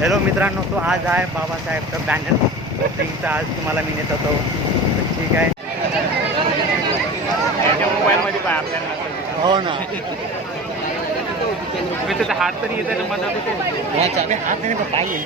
Hello मित्रांनो, तो आज आहे बाबासाहेबचा बॅनर ओपनिंगचा. आज तुम्हाला मी नेत होतो. ठीक आहे. मोबाईलमध्ये पाय आपल्याला. हो ना, मी त्याचा हात तरी येते ना मदत होते. हात नाही तर पाहिजे.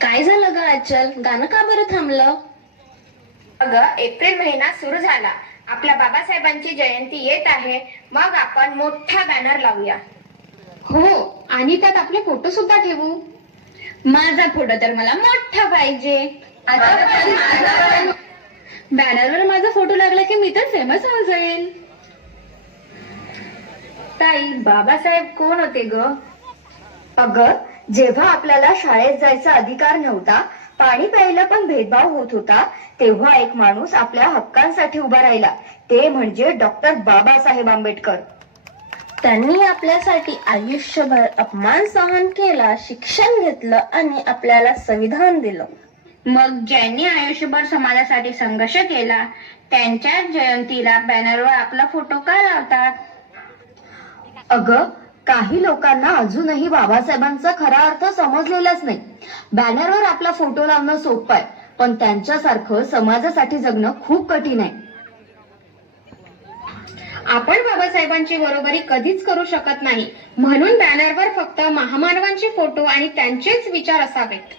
काय झालं ग आचल? गाणं का बरं थांबलं? अगं, एप्रिल महिना सुरू झाला. आपल्या बाबासाहेबांची जयंती येत आहे. मग आपण मोठा बॅनर लावूया. हो, आणि त्यात आपले फोटो सुद्धा ठेवू. माझा फोटो तर मला मोठा पाहिजे. बॅनरवर माझा फोटो लागला की मी तर फेमस होऊन जाईल. ताई, बाबासाहेब कोण होते ग? अगं, जेव्हा आपल्याला शाळेत जायचा अधिकार नव्हता, पाणी प्यायला पण भेदभाव होत होता, तेव्हा एक माणूस आपल्या हक्कांसाठी उभा राहिला. ते म्हणजे डॉक्टर बाबासाहेब आंबेडकर. त्यांनी आपल्यासाठी आयुष्यभर अपमान सहन केला, शिक्षण घेतलं आणि आपल्याला संविधान दिलं. मग ज्यांनी आयुष्यभर समाजासाठी संघर्ष केला, त्यांच्या जयंतीला बॅनरवर आपला फोटो का लावतात? अगं, काही लोकांना अजूनही बाबासाहेबांचा खरा अर्थ समजलेलाच नाही. बॅनरवर आपला फोटो लावणं सोपं आहे, पण त्यांच्यासारखं समाजासाठी जगणं खूप कठीण आहे. आपण बाबासाहेबांची बरोबरी कधीच करू शकत नाही, म्हणून बॅनरवर फक्त महामानवांचे फोटो आणि त्यांचेच विचार असावेत.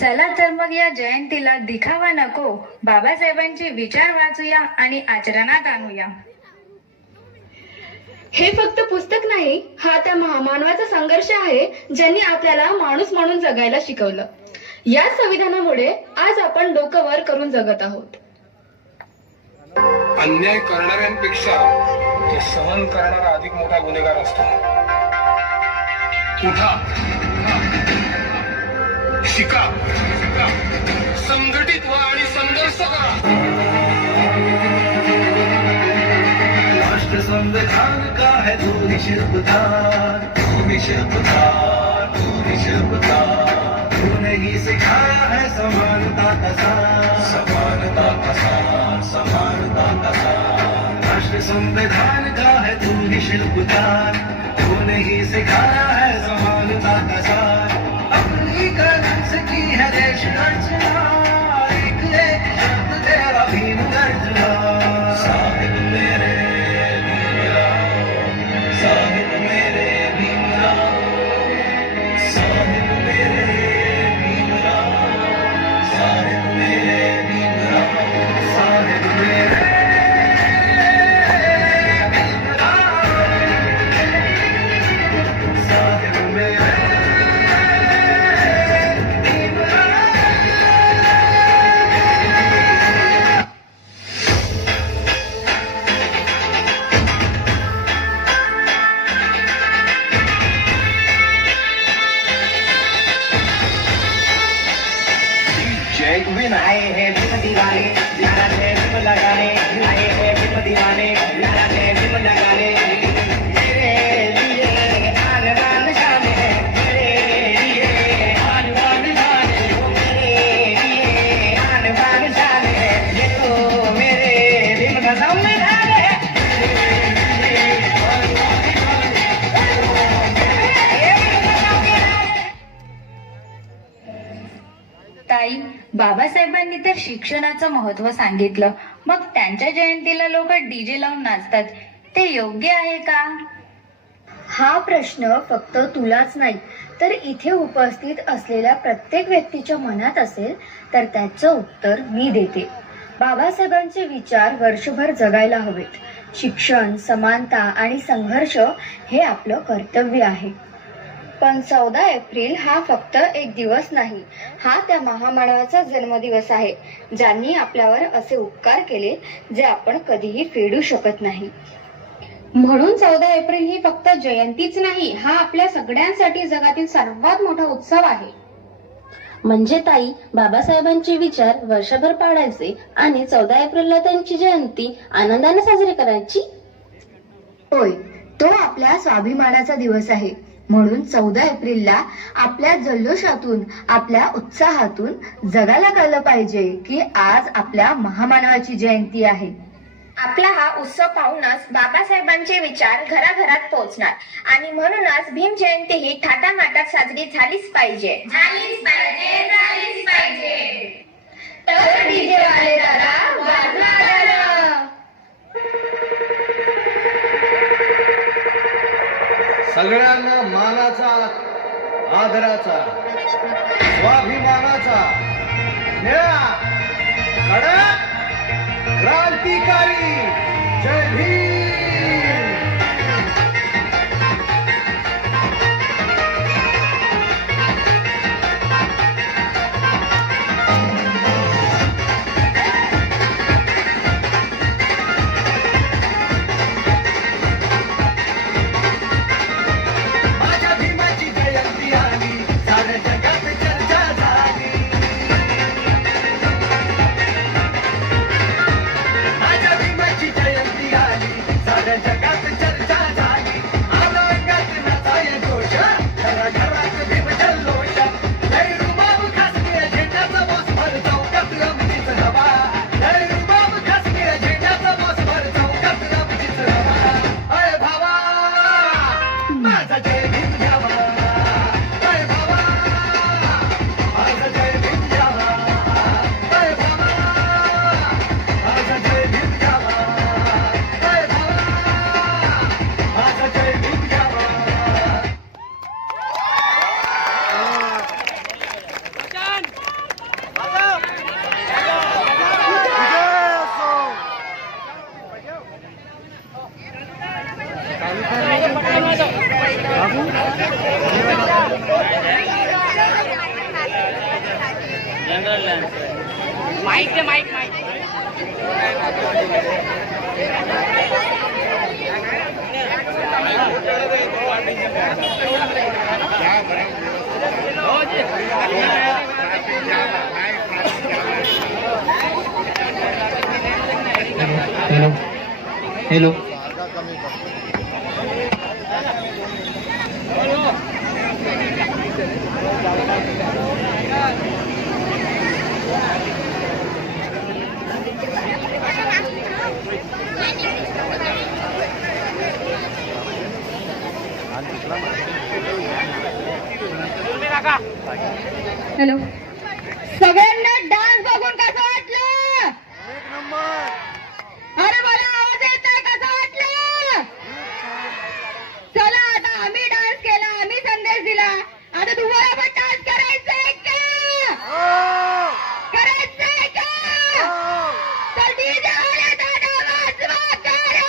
चला तर मग या जयंतीला दिखावा नको, बाबासाहेबांचे विचार वाचूया आणि आचरणात आणूया. हे फक्त पुस्तक नाही, हा त्या महामानवाचा संघर्ष आहे, ज्यांनी आपल्याला माणूस म्हणून जगायला शिकवलं. या संविधानामुळे आज आपण डोकं वर करून जगत आहोत. अन्याय करणाऱ्यांपेक्षा ते सहन करणारा अधिक मोठा गुन्हेगार असतो. उठा, शिका, संघटित व्हा आणि संघर्ष करा. राष्ट्र संविधान का है तू ही शिल्पकार, तू ही शिल्पकार, तू ही शिल्पकार. तूने ही सिखाया है समानता का सार, समानता का सार, समानता का सार. राष्ट्र संविधान का है तू ही शिल्पकार, तूने ही सिखाया है समानता का सार. अपनी कलम से की है देश रचना, एक एक शब्द तेरा भीम गर्जना. साहिब मेरे साहिब मेरे भीमराव, साहिब मेरे भीमराव, साहिब मेरे भीमराव, साहिब मेरे भीमराव, साहिब मेरे विन आए हैं भीम दीवाने, नारा जय भीम लगाने. आए हैं भीम दीवाने, नारा जय भीम लगाने. मेरे लिए आन बान शान है, मेरे लिए आन बान शान है, मेरे लिए आन बान शान है. ये तो मेरे भीम का संविधान है. ताई, बाबासाहेबांनी तर शिक्षणाचं महत्व सांगितलं, मग त्यांच्या जयंतीला लोक डीजे लावून नाचतात, ते योग्य आहे का? हा प्रश्न फक्त तुलाच नाही तर इथे उपस्थित असलेल्या प्रत्येक व्यक्तीच्या मनात असेल तर त्याचं उत्तर मी देते. बाबासाहेबांचे विचार वर्षभर जगायला हवेत. शिक्षण, समानता आणि संघर्ष हे आपलं कर्तव्य आहे. पण 14 एप्रिल हा फक्त एक दिवस नाही, हा त्या महामानवाचा जन्मदिवस आहे ज्यांनी आपल्यावर असे उपकार केले जे आपण कधीही फेडू शकत नाही. म्हणून 14 एप्रिल ही फक्त जयंतीच नाही, हा आपल्या सगळ्यांसाठी जगातील सर्वात मोठा उत्सव आहे. म्हणजे ताई, बाबासाहेबांचे विचार वर्षभर पाळायचे आणि 14 एप्रिलला त्यांची जयंती आनंदाने साजरी करायची. होय, तो आपल्या स्वाभिमानाचा दिवस आहे. म्हणून 14 एप्रिलला आपल्या जल्लोषातून, आपल्या उत्साहातून जगाला कळलं पाहिजे की आज आपल्या महामानवाची जयंती आहे. आपला हा उत्सव पाहूनच बाबासाहेबांचे विचार घराघरात पोहोचणार आणि म्हणूनच भीम जयंती ही थाटामाटात साजरी झालीच पाहिजे. तर डीजे वाले दादा वाजवा गाणं. सगळ्यांना मानाचा, आदराचा, स्वाभिमानाचा, निळा, कडक, क्रांतिकारी जय भीम. माझ्या भीमाची जयंती आली, साऱ्या जगात चर्चा झाली. माझ्या भीमाची जयंती आली, साऱ्या जगात चर्चा झाली. आला अंगात नाचाय जोश, घराघरात भीम जल्लोष. लय रुबाब खासगी झेंड्याचा बॉस भर चौकात आमचीच हवा. लय रुबाब खासगी झेंड्याचा बॉस भर चौकात आमचीच हवा. अय भावा, माझा जय भीम घ्यावा. अय भावा, माझा जय भीम घ्यावा. अय भावा, माझा जय भीम घ्यावा. अय भावा, माझा जय भीम घ्यावा. माईक दे, माईक. हॅलो. हॅलो, सगळ्यांना डान्स बघून कसं वाटलं? अरे मला आवाज येत नाही, कसं वाटलं? चला आता आम्ही डान्स केला, आम्ही संदेश दिला, आता तुम्हाला पण डान्स करायचंय का? करायचंय का? तर डीजे वाले दादा वाजवा गाणं.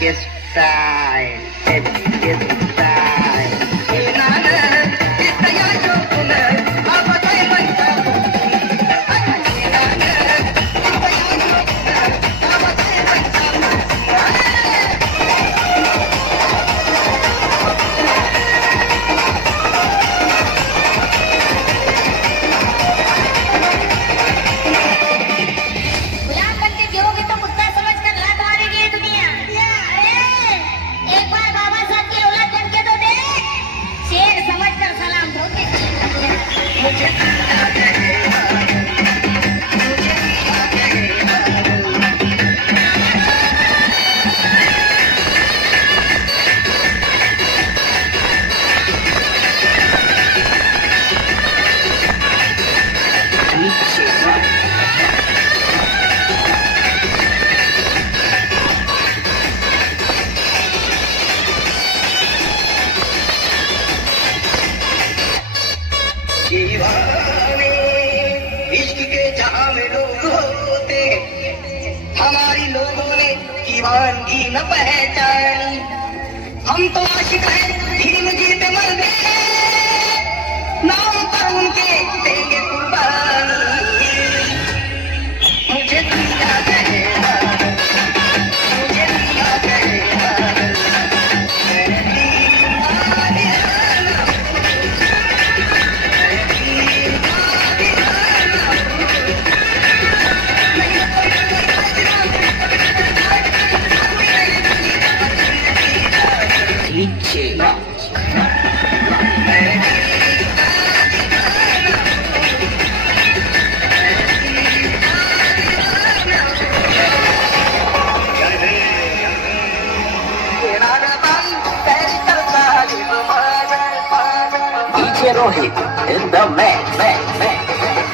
के स्टाईल एचके स्टाईल हे नाणं दिसतंय शोभून आवाजही म्हणतं हे नाणं दिसतंय शोभून आवाजही म्हणतं गुलाम बनके गिरोगे तो कुत्ता समझकर लात मारेगी ये दुनिया। अरे, एक बार बाबा साहब की औलाद बन के तो देख, शेर समझकर सलाम ठोके। दीवाने इश्क के जहां में लोग होते हमारी लोगों ने दीवानगी न पहचानी हम तो आशिक हैं भीम जी पे मर गए नाम पर उनके देंगे कुर्बानी मुझे दुनिया कहे मुझे दुनिया कहे DJ Rohit in the mix.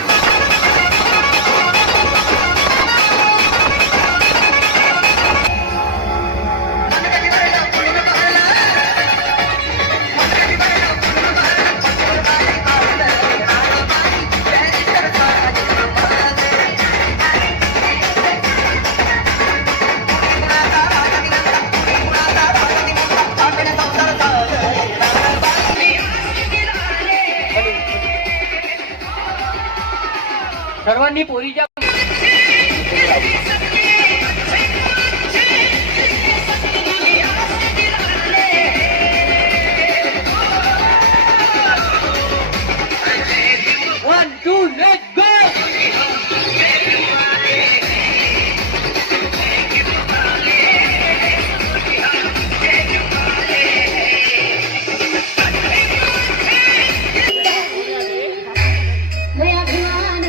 सर्वांनी पोरीच्या One, two, let's go! मैं अभिमान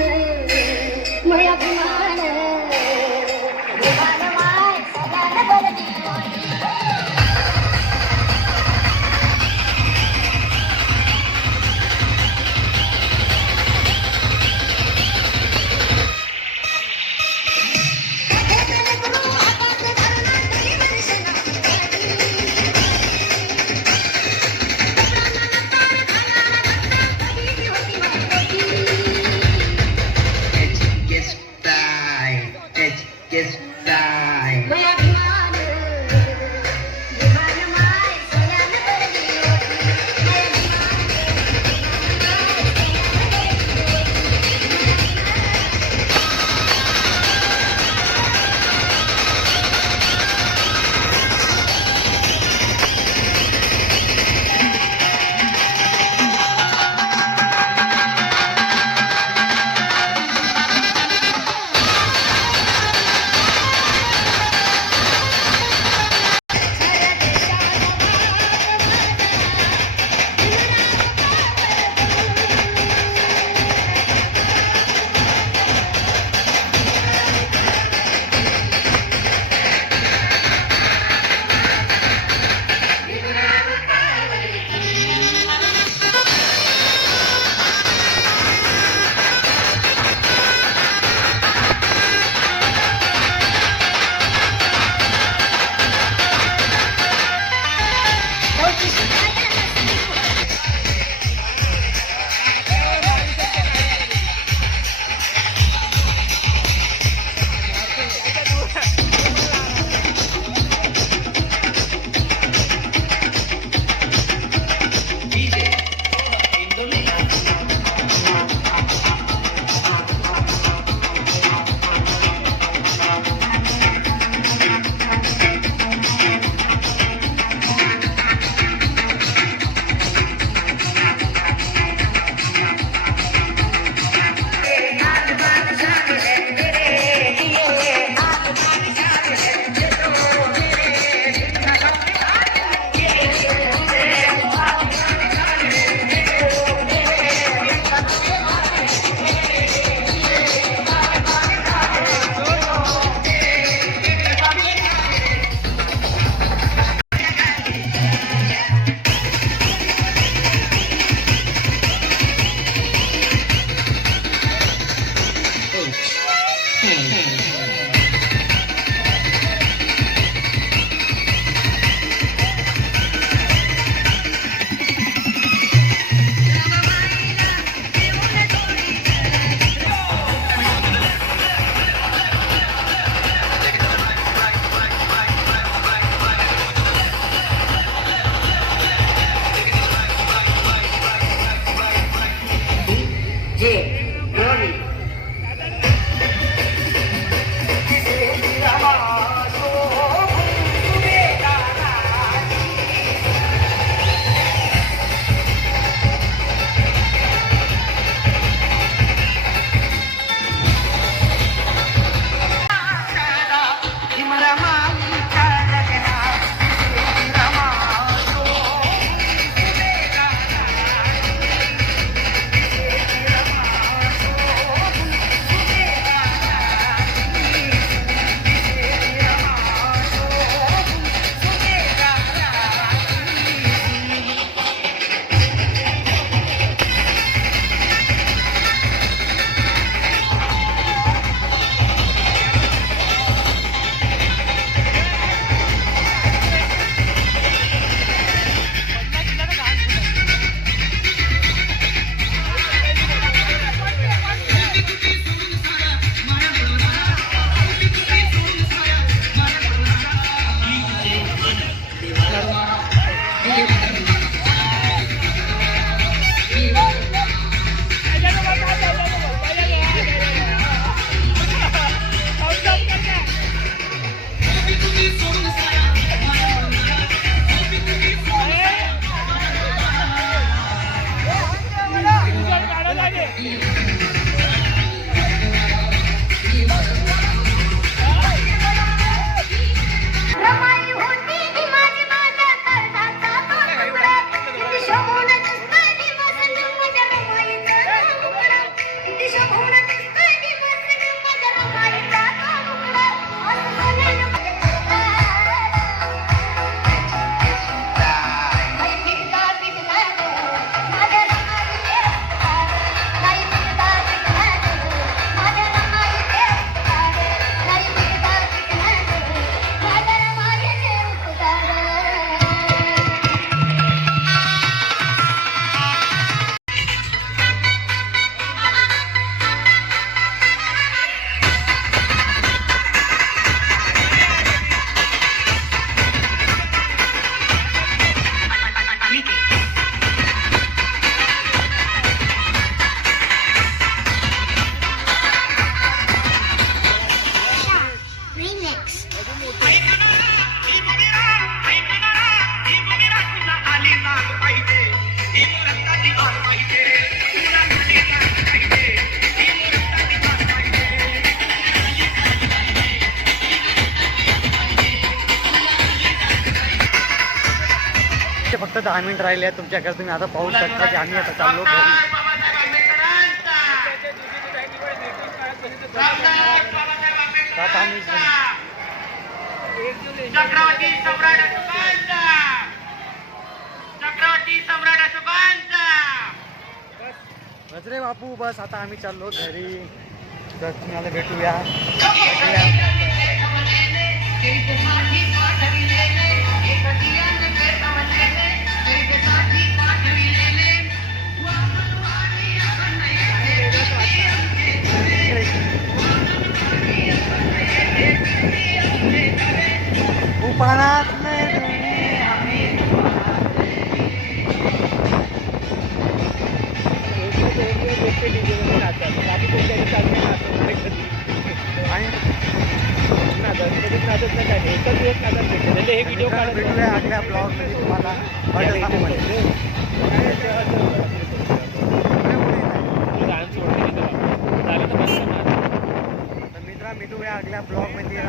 रमाई होती ती माझी माझ्या कर्जाचा तुकडा किती शोभून दिसतोय दिवस माझ्या रमाईचा तुकडा किती शोभून दिसतोय दिवस माझ्या रमाईचा तुकडा नाही पिकता पिकता माझ्या रमाईचे नाही पिकता पिकता माझ्या रमाईचे नाही पिकता पिकता माझ्या रमाईचे उतार ते फक्त 10 मिनिट राहिले आहेत तुमच्याकडे. तुम्ही आता पाहू शकता की आम्ही आता चाललो घरी. आता आम्ही चक्रवर्ती सम्राट अशोकांचा चक्रवर्ती सम्राट अशोकांचा गजरे बापू बस आता आम्ही चाललो घरी. तर तुम्हाला भेटूया. उपानात हे व्हिडिओ भेटूया आपल्या ब्लॉगमध्ये. तुम्हाला झालं तर मस्त ना. मित्रा भेटूया आपल्या ब्लॉगमध्ये.